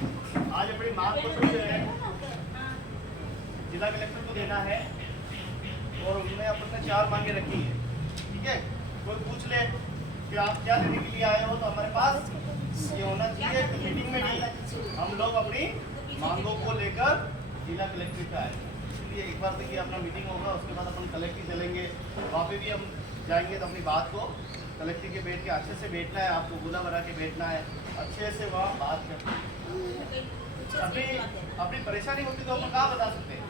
आज अपनी मांग को जो है जिला कलेक्टर को देना है और उन्होंने अपने 4 मांगे रखी है। ठीक है, कोई पूछ ले कि आप क्या लेने के लिए आए हो, तो हमारे पास ये होना चाहिए कि मीटिंग में नहीं, हम लोग अपनी मांगों को लेकर जिला कलेक्टर पे आए। इसलिए एक बार देखिए अपना मीटिंग होगा, उसके बाद अपन कलेक्टर चलेंगे, वहाँ पे भी हम जाएंगे तो अपनी बात को कलेक्टर के बैठ के अच्छे से बैठना है, आपको गुला बना के बैठना है, अच्छे से वहाँ बात करना है। अपनी परेशानी होती तो हम कहाँ बता सकते हैं।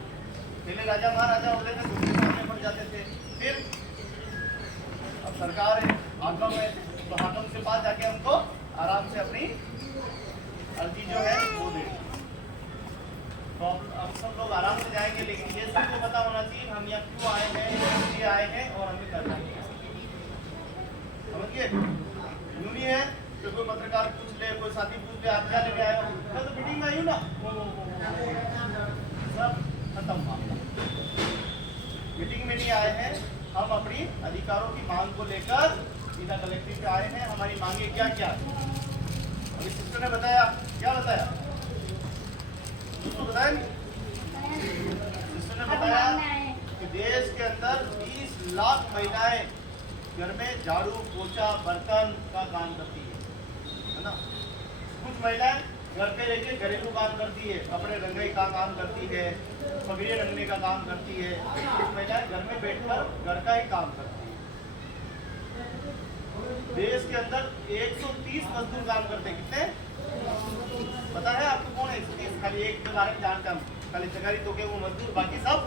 पहले राजा महाराजा होते थे, दूसरे सामने पड़ जाते थे, फिर अब सरकार है, हाकम है, तो हाकम के पास जाके हमको आराम से अपनी अर्जी जो है वो दे। तो अब सब लोग आराम से जाएंगे, लेकिन ये सबको पता होना चाहिए हम यहाँ क्यों आए हैं, इसलिए आए हैं और हमें करना है। समझिए, यूं नहीं है तो कोई पत्रकार पूछ ले, कोई साथी पूछ ले आप क्या लेके आए हो, मैं तो मीटिंग में आई हूँ ना, सब खत्म मामला। मीटिंग में नहीं आए हैं, हम अपनी अधिकारों की मांग को लेकर जिला कलेक्टर पे आए हैं। हमारी मांगे क्या क्या, अभी सिस्टर ने बताया, क्या बताया, उसको बताया नहीं, सिस्टर ने बताया कि देश के अंदर 20 लाख महिलाएं घर में झाड़ू पोछा बर्तन का काम करती है ना। कुछ महिलाएं घर पे रहकर घरेलू काम करती है, कपड़े रंगाई का काम करती है, पगड़ियाँ रंगने का काम करती है। कुछ महिलाएं घर में बैठकर घर का ही काम करती है। देश के अंदर 130 मजदूर काम करते हैं। कितने पता है आपको, कौन है 130? खाली एक के बारे में जानता हूँ, खाली जगारी तो के वो मजदूर, बाकी सब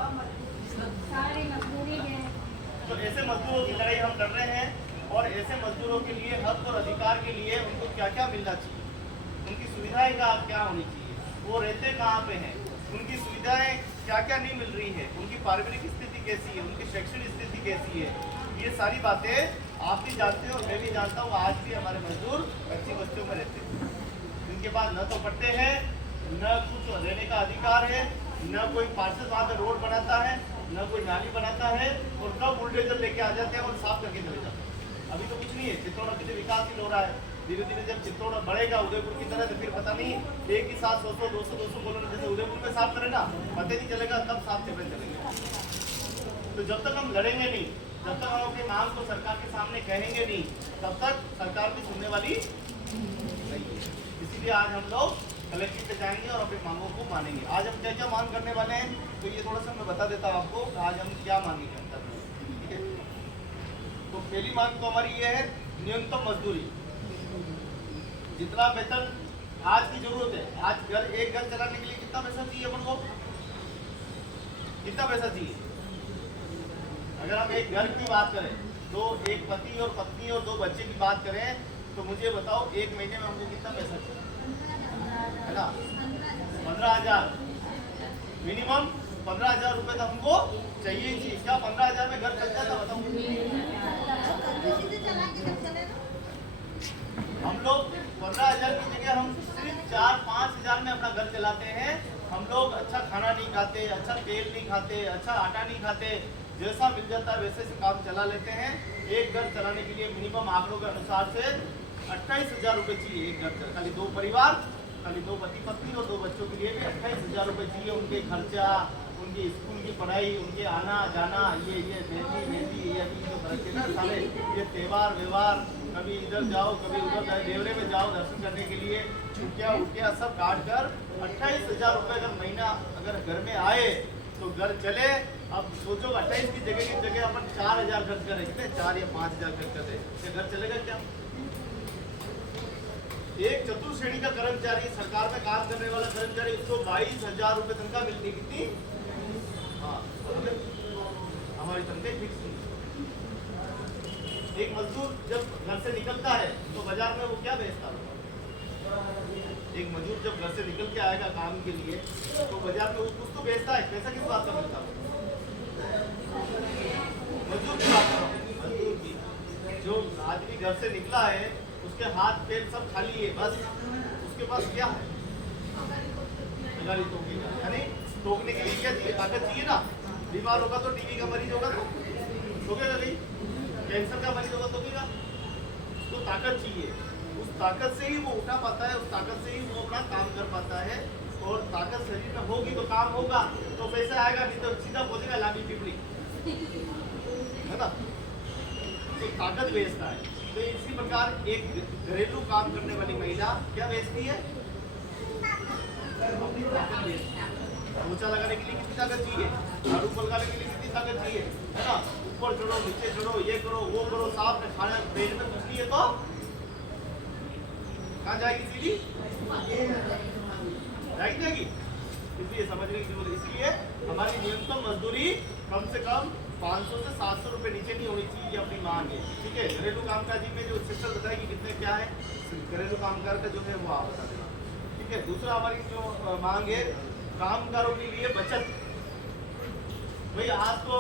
सारे मजदूरी है। तो ऐसे मजदूरों की लड़ाई हम लड़ रहे हैं, और ऐसे मजदूरों के लिए हक और अधिकार के लिए उनको क्या क्या मिलना चाहिए, उनकी सुविधाएं क्या होनी चाहिए, वो रहते कहाँ पे हैं, उनकी सुविधाएं क्या क्या नहीं मिल रही है, उनकी पारिवारिक स्थिति कैसी है, उनकी शैक्षणिक स्थिति कैसी है, ये सारी बातें आप भी जानते हो, मैं भी जानता हूँ। आज भी हमारे मजदूर अच्छी बस्तियों में रहते हैं, इनके पास न तो पट्टे हैं, न कुछ रहने का अधिकार है, न कोई पार्षद वहाँ पे रोड बनाता है, न कोई नाली बनाता है, और कब बुलडोजर लेके आ जाते हैं और साफ करके चले जाते हैं। अभी तो कुछ नहीं है, चित्तौड़ अभी तो विकासशील हो रहा है, धीरे धीरे जब चित्तौड़ बढ़ेगा उदयपुर की तरह, तो फिर पता नहीं एक ही साथ 100 200 कॉलोनी जैसे उदयपुर में साफ करे ना, पता नहीं चलेगा कब साफ चले चलेंगे। तो जब तक हम लड़ेंगे नहीं, जब तक हम अपनी मांग को सरकार के सामने कहेंगे नहीं, तब तक सरकार भी सुनने वाली नहीं है। इसीलिए आज हम लोग कलेक्टर पे जाएंगे और अपनी मांगों को मानेंगे। आज हम क्या क्या मांग करने वाले हैं, तो ये थोड़ा सा मैं बता देता हूँ आपको, आज हम क्या मांगेंगे अंदर। ठीक है, तो पहली मांग तो हमारी ये है न्यूनतम मजदूरी, जितना वेतन आज की जरूरत है। आज एक घर चलाने के लिए कितना पैसा चाहिए अपन को, कितना पैसा चाहिए? अगर हम एक घर की बात करें, तो एक पति और पत्नी और 2 बच्चे की बात करें, तो मुझे बताओ एक महीने में हमको कितना पैसा चाहिए, है ना? 15,000 मिनिमम, 15,000 रुपए तो हमको चाहिए ही चाहिए। क्या 15,000 में घर चल जाता, बताओ? हम लोग 15,000 की जगह हम सिर्फ 4-5 हज़ार में अपना घर चलाते हैं। हम लोग अच्छा खाना नहीं खाते, अच्छा तेल नहीं खाते, अच्छा आटा नहीं खाते, जैसा मिल जाता है वैसे से काम चला लेते हैं। एक घर चलाने के लिए मिनिमम आंकड़ों के अनुसार से 28,000 रुपये चाहिए एक घर, खाली 2 परिवार, खाली 2 पति पत्नी और 2 बच्चों के लिए भी 28,000 रुपये चाहिए। उनके खर्चा, उनकी स्कूल की पढ़ाई, उनके आना जाना, ये मेहंदी ये अभी जो खर्चे ना सारे, ये त्यौहार व्यवहार, कभी इधर जाओ कभी उधर जाओ, देवरे में जाओ दर्शन करने के लिए, छुट्टियाँ उट्टियाँ सब काट कर 28,000 रुपये अगर महीना अगर घर में आए तो घर चले। अब सोचो 28 की जगह अपन 4,000 खर्च करें, कितने 4 या 5,000 खर्च करते, तो घर चलेगा क्या? एक चतुर्थ श्रेणी का कर्मचारी, सरकार में काम करने वाला कर्मचारी, उसको 22,000 रुपये तनख्वाह मिलती है। कितनी? हाँ, हमारी तनख्वाह फिक्स नहीं। एक मजदूर जब घर से निकलता है तो बाजार में वो क्या बेचता है? एक मजदूर जब घर से निकल के आएगा काम के लिए, तो बाजार में वो कुछ तो बेचता है। पैसा किस बात का मिलता है? मजदूर की बात करो, मजदूर की। जो आदमी घर से निकला है, उसके हाथ पैर सब खाली है, बस उसके पास क्या है? गाड़ी टोकेगा, यानी टोकने के लिए क्या चाहिए? ताकत चाहिए ना। बीमार होगा तो, टीबी का मरीज होगा तो टोकेगा नहीं, कैंसर का मरीज होगा तो टोकेगा। उसको ताकत चाहिए, उस ताकत से ही वो उठा पाता है, उस ताकत से ही वो अपना काम कर पाता है। और ताकत शरीर में होगी तो काम होगा, तो पैसा आएगा, नहीं तो सीधा पहुंचेगा लामी पिपली, है ना। तो ताकत बेचता है। तो इसी प्रकार एक घरेलू काम करने वाली महिला क्या बेचती है? अपनी ताकत बेचती है। पोछा लगाने के लिए कितनी ताकत चाहिए, झाड़ू लगाने के लिए कितनी ताकत चाहिए, है ना। ऊपर चढ़ो, नीचे चढ़ो, ये करो, वो करो, साफ में खाना पेट में कुछ नहीं है तो कहाँ जाएगी? सीधी जाएगी। इसलिए समझने की जरूरत, इसलिए हमारी न्यूनतम मजदूरी कम से कम 500 से 700 रुपए नीचे नहीं होनी चाहिए, ये अपनी मांग है। ठीक है, घरेलू कामकाजी में जो सेक्टर बताया कि कितने क्या है घरेलू कामगार का जो है वो आप बता देना। ठीक है, दूसरा हमारी जो मांग है कामगारों के लिए बचत। भाई आज तो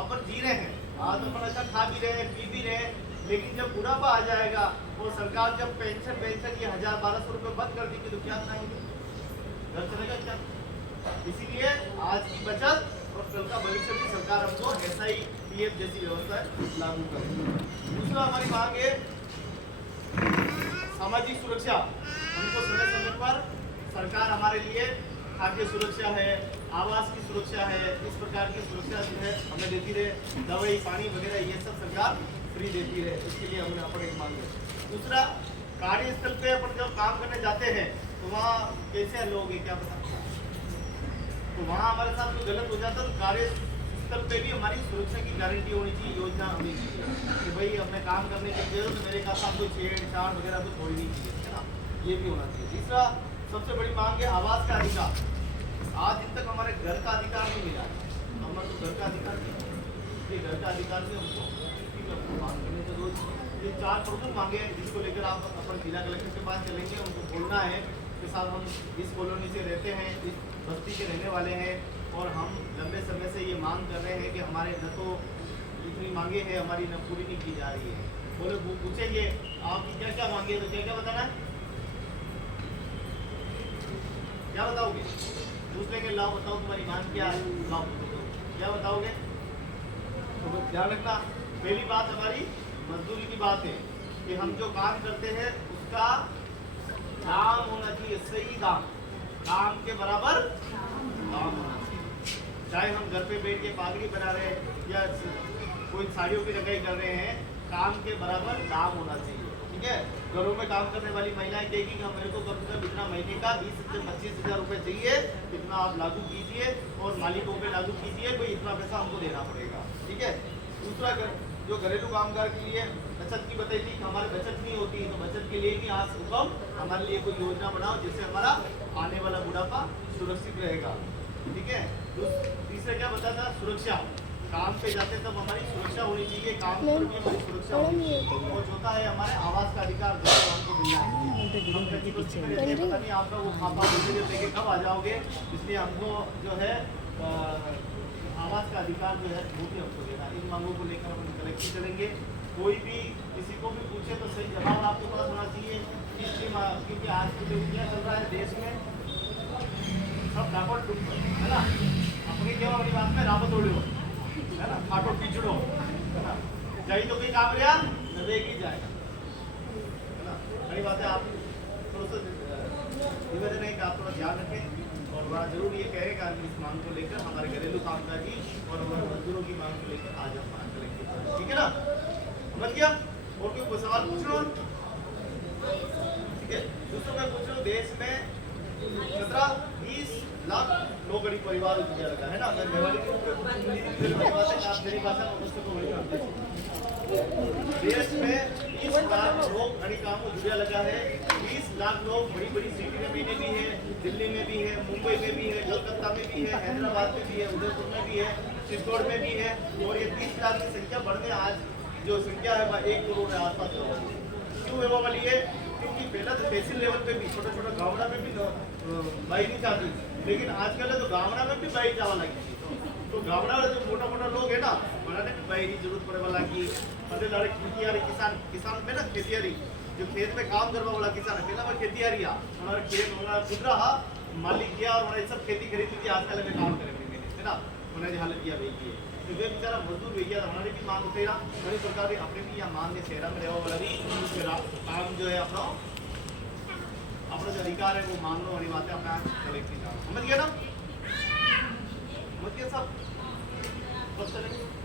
अपन जी रहे हैं, आज अपन अच्छा खा भी रहे हैं, पी भी रहे हैं, लेकिन जब बुढ़ापा आ जाएगा और सरकार जब पेंशन ये 1000-1200 रुपए बंद कर देगी तो क्या बनाएंगे, घर चलेगा क्या? इसीलिए आज की बचत और कल का भविष्य भी सरकार हमको ऐसा ही पीएफ जैसी व्यवस्था लागू करे। दूसरा हमारी मांग है सामाजिक सुरक्षा। हमको समय समय पर सरकार हमारे लिए खाद्य सुरक्षा है, आवास की सुरक्षा है, इस प्रकार की सुरक्षा जो है हमें देती रहे, दवाई पानी वगैरह ये सब सरकार फ्री देती रहे, इसके लिए हमने अपन एक मांग है। दूसरा कार्यस्थल पे अपन जब काम करने जाते हैं तो वहाँ कैसे लोग हैं क्या पता, तो वहाँ हमारे साथ जो गलत हो जाता है तो कार्यस्थल पे भी हमारी सुरक्षा की गारंटी होनी चाहिए, योजना होनी चाहिए कि भाई अपने काम करने के लिए तो मेरे साथ कोई छेड़छाड़ वगैरह तो थोड़ी नहीं चाहिए, है ना, ये भी होना चाहिए। तीसरा सबसे बड़ी मांग है आवास का अधिकार। आज दिन तक हमारे घर का अधिकार नहीं मिला, हमारा तो घर का अधिकार नहीं, ये घर का अधिकार भी हमको मांग करने की जरूरत है। ये 4 प्रमुख मांगे हैं जिसको लेकर आप अपन जिला कलेक्टर के पास चलेंगे, उनको बोलना है कि साहब हम इस कॉलोनी से रहते हैं, इस बस्ती के रहने वाले हैं और हम लंबे समय से ये मांग कर रहे हैं कि हमारे न तो जितनी मांगे हैं हमारी न पूरी नहीं की जा रही है। बोले वो पूछेंगे आपकी क्या क्या मांगे, तो क्या क्या बताना है, क्या बताओगे? पूछ लेंगे लाओ बताओ तुम्हारी मांग क्या है, लाओ क्या बताओगे? तो ध्यान रखना, पहली बात हमारी मजदूरी की बात है कि हम जो काम करते हैं उसका दाम होना चाहिए, सही दाम, काम के बराबर दाम होना चाहिए। चाहे हम घर पे बैठ के पागड़ी बना रहे हैं या कोई साड़ियों की रंगाई कर रहे हैं, काम के बराबर दाम होना चाहिए। ठीक है, घरों में काम करने वाली महिलाएं कहेगी कि मेरे को कम से कम इतना महीने का 20 से 25 हज़ार रुपये चाहिए, इतना आप लागू कीजिए और मालिकों पे लागू कीजिए, कोई इतना पैसा हमको देना पड़ेगा। ठीक है, दूसरा जो घरेलू कामगार के लिए बचत की बताई थी कि हमारी बचत नहीं होती, तो बचत के लिए भी आज हुक्म हमारे लिए कोई योजना बनाओ जिससे हमारा आने वाला बुढ़ापा सुरक्षित रहेगा। ठीक है, तीसरा क्या बताता, सुरक्षा। काम पे जाते तब हमारी सुरक्षा होनी चाहिए, काम पर भी हमारी सुरक्षा होनी चाहिए। और होता है हमारे आवास का अधिकार जो हमको मिलना है, हम कहीं बस्ती में रहते हैं, पता नहीं आपका वो खापा लेके कब आ जाओगे, इसलिए हमको जो है आवास का अधिकार जो है वो भी हमको देना। इन मांगों को लेकर हम कलेक्शन करेंगे। कोई भी किसी को भी पूछे तो सही जवाब आपके पास होना चाहिए, क्योंकि आज के क्या चल रहा है देश में, सब रापट टूट है ना, अपनी केवल अपनी बात में रापट तोड़ो है ना, फाटो पीछड़ो है ना, जाई तो कोई काम रिया नवेगी जाएगा है ना। बड़ी बात है, आप थोड़ा सा निवेदन है कि आप थोड़ा ध्यान रखें और बड़ा जरूर ये कहेगा कि इस मांग को लेकर हमारे घरेलू कामकाजी और हमारे मजदूरों की मांग को लेकर आज हम मांग करेंगे। ठीक है ना, समझ गया? और कोई सवाल पूछ लो? ठीक है, दूसरा मैं पूछ रहा हूँ, देश में 17-20 लाख लोग गरीब परिवार उठा लगा है ना, मैं मेवाड़ी के ऊपर आप मेरी भाषा में उसको तो वही करते हैं। देश में 20 लाख लोग घड़ी काम को जुड़ा लगा है, 20 लाख लोग बड़ी बड़ी सिटी में भी है, दिल्ली में भी है, मुंबई में भी है, कलकत्ता में भी है, हैदराबाद में भी है, उदयपुर में भी है, चित्तौड़ में भी है। और ये 30 लाख की संख्या बढ़ने आज जो संख्या है वह 1 करोड़ के आसपास क्यों है वो वाली है, क्योंकि पहला तो तहसील लेवल पे भी छोटा छोटा गाँवड़ा में भी बाई नहीं चाहती, लेकिन आजकल तो गाँवड़ा में भी बाई जावा लगी। तो गाँवड़ा जो मोटा मोटा लोग है ना, बनाने में बाई की जरूरत पड़े वाला की मतलब लड़े खेतियारी किसान में ना, खेतियारी जो खेत में काम करवा वाला किसान पहला वो खेतियारी हमारा खेत हमारा खुद रहा मालिक किया और सब खेती खरीदी थी, आजकल में काम करेंगे है ना, उन्हें हालत किया भाई की तो वे बेचारा मजदूर भैया हमारी भी मांग उठेगा बड़ी प्रकार की अपनी भी यहाँ मांग है शहर में रहो वाला भी काम जो है अपना जो अधिकार है वो मांग लो वाली बात है अपना कलेक्ट की जाओ समझ गया ना समझ गया सब चलेंगे